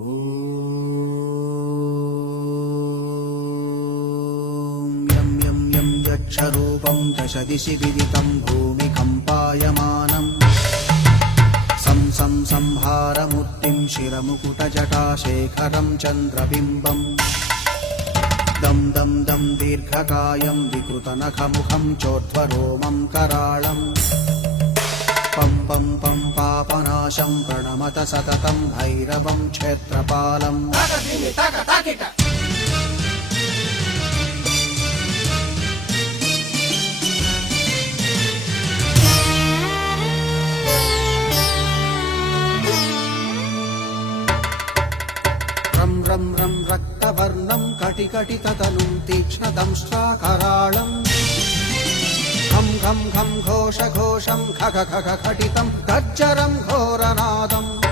यं यं यं यक्षरूपं दशदिशि विदितं भूमिकम्पायमानम् सं सं संहारमूर्तिं शिरमुकुटजटाशेखरं चन्द्रबिम्बम् दं दं दं दीर्घकायं विकृतनखमुखं चोर्ध्वरोमं कराळम् पं पं पं पापनाशं प्रणमत सततं भैरवं क्षेत्रपालम् रं रं रं रक्तवर्णं कटिकटिततनुं तीक्ष्णदंष्ट्राकराळम् घं घं घं घोषघोषं खग खग खटितं गर्जरं घोरनादम्